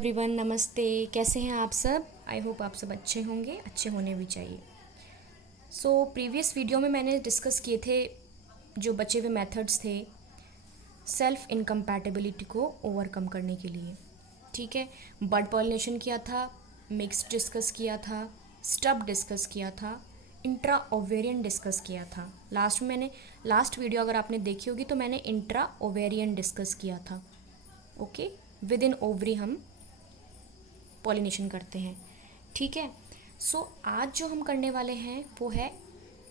Everyone नमस्ते। कैसे हैं आप सब? आई होप आप सब अच्छे होंगे, अच्छे होने भी चाहिए। प्रीवियस वीडियो में मैंने डिस्कस किए थे जो बचे हुए मेथड्स थे सेल्फ इनकम्पैटिबिलिटी को ओवरकम करने के लिए। ठीक है, बर्ड पॉलिनेशन किया था, मिक्स डिस्कस किया था, स्टब डिस्कस किया था, इंट्रा ओवेरियन डिस्कस किया था। लास्ट वीडियो अगर आपने देखी होगी तो मैंने इंट्रा ओवेरियन डिस्कस किया था। ओके, विद इन ओवरी हम पॉलिनेशन करते हैं। ठीक है, आज जो हम करने वाले हैं वो है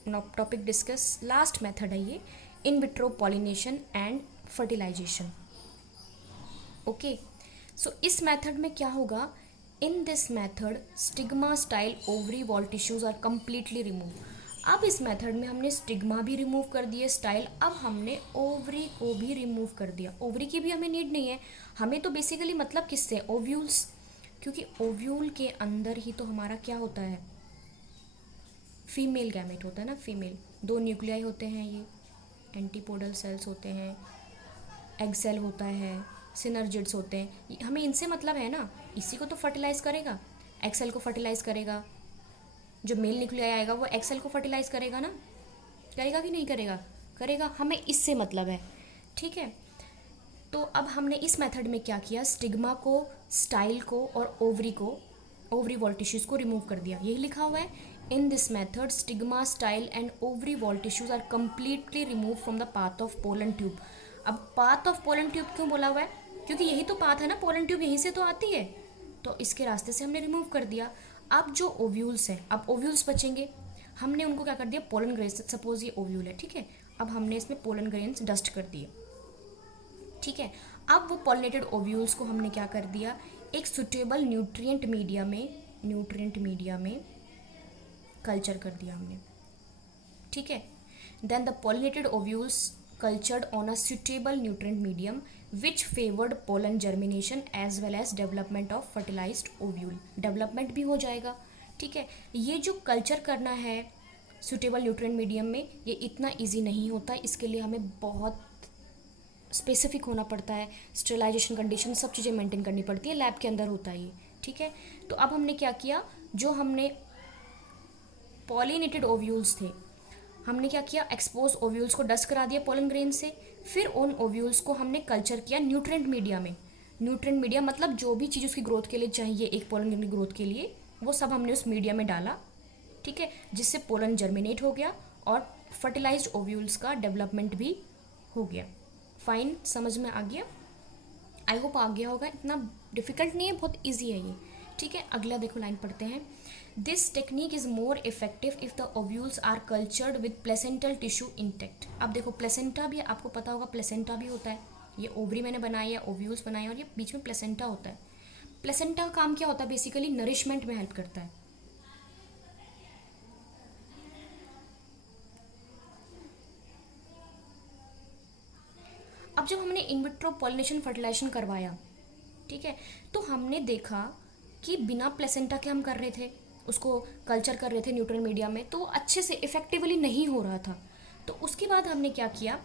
टॉपिक डिस्कस, लास्ट मेथड है ये, in vitro pollination and fertilisation. Okay, इस मेथड में क्या होगा? In this method stigma style ovary wall tissues are completely remove. अब इस मेथड में हमने स्टिग्मा भी रिमूव कर दिए स्टाइल, अब हमने ओवरी को भी रिमूव कर दिया। ओवरी की भी हमें नीड नहीं है, हमें तो बेसिकली मतलब किससे? ओव्यूल्स, क्योंकि ओव्यूल के अंदर ही तो हमारा क्या होता है? फीमेल गैमेट होता है ना। फीमेल, 2 न्यूक्लियाई होते हैं, ये एंटीपोडल सेल्स होते हैं, एग सेल होता है, सिनर्जिड्स होते हैं। हमें इनसे मतलब है ना, इसी को तो फर्टिलाइज करेगा, एग सेल को फर्टिलाइज करेगा। जो मेल न्यूक्लियाई आएगा वो एग सेल को फर्टिलाइज करेगा ना, करेगा कि नहीं करेगा? करेगा, हमें इससे मतलब है। ठीक है, तो अब हमने इस मेथड में क्या किया? स्टिग्मा को, स्टाइल को और ओवरी वॉल टिश्यूज को रिमूव कर दिया। यही लिखा हुआ है, in this method stigma, style and ovary wall tissues are completely remove from the path of pollen tube. अब पाथ ऑफ पोलन ट्यूब क्यों बोला हुआ है? क्योंकि यही तो पाथ है ना, पोलन ट्यूब यहीं से तो आती है, तो इसके रास्ते से हमने रिमूव कर दिया। अब जो ओव्यूल्स हैं, अब ओव्यूल्स बचेंगे, हमने उनको क्या कर दिया? Pollen grains. सपोज ये ओव्यूल है, ठीक है, अब हमने इसमें पोलन ग्रेन्स डस्ट कर दिए। ठीक है, अब वो पॉलिनेटेड ओव्यूल्स को हमने क्या कर दिया? एक सुटेबल न्यूट्रिएंट मीडिया में कल्चर कर दिया हमने। ठीक है, then the pollinated ovules cultured on a suitable nutrient medium which favoured pollen germination as well as development of fertilised ovule. Development भी हो जाएगा। ठीक है, ये जो कल्चर करना है सुटेबल न्यूट्रिएंट मीडियम में, ये इतना ईजी नहीं होता, इसके लिए हमें बहुत स्पेसिफिक होना पड़ता है, स्टेरिलाइजेशन कंडीशन सब चीज़ें मेंटेन करनी पड़ती है, लैब के अंदर होता है ये। ठीक है, तो अब हमने क्या किया? जो हमने पॉलिनेटेड ओव्यूल्स थे, हमने क्या किया? एक्सपोज ओव्यूल्स को डस्ट करा दिया पोलन ग्रेन से, फिर उन ओव्यूल्स को हमने कल्चर किया न्यूट्रिएंट मीडिया में। न्यूट्रिएंट मीडिया मतलब जो भी चीज़ उसकी ग्रोथ के लिए चाहिए, एक पोलन ग्रेन की ग्रोथ के लिए, वो सब हमने उस मीडिया में डाला। ठीक है, जिससे पोलन जर्मिनेट हो गया और फर्टिलाइज्ड ओव्यूल्स का डेवलपमेंट भी हो गया। फाइन, समझ में आ गया? आई होप आ गया होगा, इतना डिफिकल्ट नहीं है, बहुत इजी है ये। ठीक है, अगला देखो, लाइन पढ़ते हैं। This technique is more effective if the ovules are cultured with placental tissue intact. अब देखो, प्लेसेंटा भी आपको पता होगा, प्लेसेंटा भी होता है। ये ओवरी मैंने बनाई है, ओव्यूल्स बनाए, और ये बीच में प्लेसेंटा होता है। प्लेसेंटा का काम क्या होता है? बेसिकली नरिशमेंट में हेल्प करता है। अब जब हमने इन विट्रो पॉलिनेशन फर्टिलाइजेशन करवाया, ठीक है, तो हमने देखा कि बिना प्लेसेंटा के हम कर रहे थे, उसको कल्चर कर रहे थे न्यूट्रिएंट मीडिया में, तो वो अच्छे से इफेक्टिवली नहीं हो रहा था। तो उसके बाद हमने क्या किया?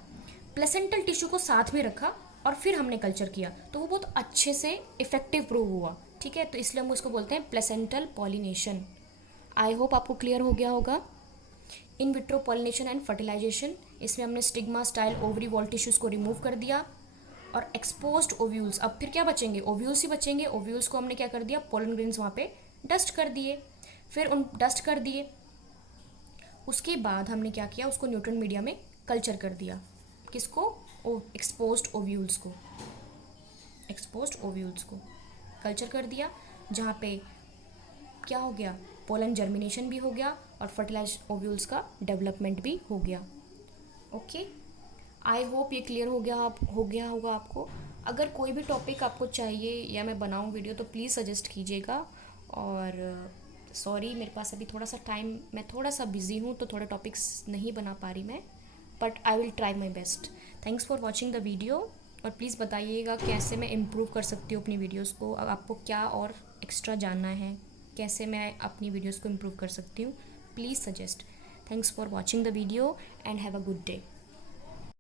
प्लेसेंटल टिश्यू को साथ में रखा और फिर हमने कल्चर किया, तो वो बहुत अच्छे से इफेक्टिव प्रूव हुआ। ठीक है, तो इसलिए हम उसको बोलते हैं प्लेसेंटल पॉलिनेशन। आई होप आपको क्लियर हो गया होगा। In vitro pollination and fertilisation, इसमें हमने stigma, style, ovary wall tissues को रिमूव कर दिया और एक्सपोज्ड ओव्यूल्स, अब फिर क्या बचेंगे? ओव्यूल्स ही बचेंगे। ओव्यूल्स को हमने क्या कर दिया? पोलन ग्रेन्स वहाँ पे डस्ट कर दिए, फिर उन डस्ट कर दिए। उसके बाद हमने क्या किया? उसको न्यूट्रिएंट मीडिया में कल्चर कर दिया। किसको? एक्सपोज्ड ओव्यूल्स को, एक्सपोज्ड ओव्यूल्स को कल्चर कर दिया, जहाँ पे क्या हो गया? पोलन जर्मिनेशन भी हो गया और फर्टिलाइज ओव्यूल्स का डेवलपमेंट भी हो गया। ओके, आई होप ये क्लियर हो गया होगा आपको। अगर कोई भी टॉपिक आपको चाहिए या मैं बनाऊं वीडियो, तो प्लीज़ सजेस्ट कीजिएगा। और सॉरी, मेरे पास अभी थोड़ा सा टाइम, मैं थोड़ा सा बिज़ी हूँ, तो थोड़े टॉपिक्स नहीं बना पा रही मैं, but I will try my best. Thanks for watching the video, और प्लीज़ बताइएगा कैसे मैं इम्प्रूव कर सकती हूँ अपनी वीडियोज़ को। अब आपको क्या और एक्स्ट्रा जानना है, कैसे मैं अपनी वीडियोज़ को इम्प्रूव कर सकती हूँ, please suggest. Thanks for watching the video and have a good day.